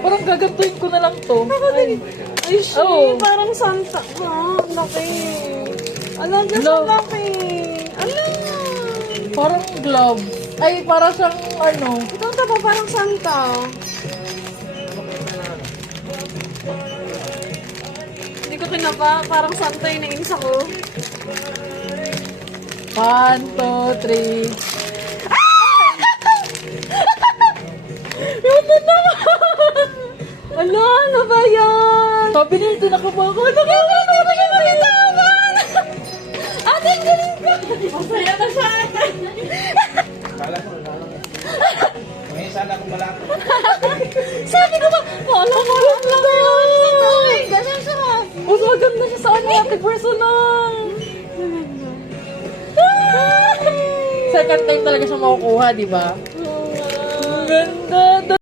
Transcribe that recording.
Parang gagantuin ko na lang to. Ay, Ay, shit. Oo. Parang Santa. Ah, laki. Alam, just Glove. laki. Alam. parang glove. Ay, para siyang ano. Ito ba parang Santa? Hindi ko kinaba. Parang Santa yung nainis ako. 1, 2, 3. Yun na naman! Ala, ano ba yan? Sabi niya, tinakabahan. Ano ba yan? Ano ba yan? Nakitawan! Ate, ang galing ka! Masaya na siya! May sana akong malapit. Sabi ko ba? Wala ko lang lang! Ay, ganyan siya! Mas maganda siya sa ano, ate personal. Second time talaga siya makukuha, di ba? Ang ganda.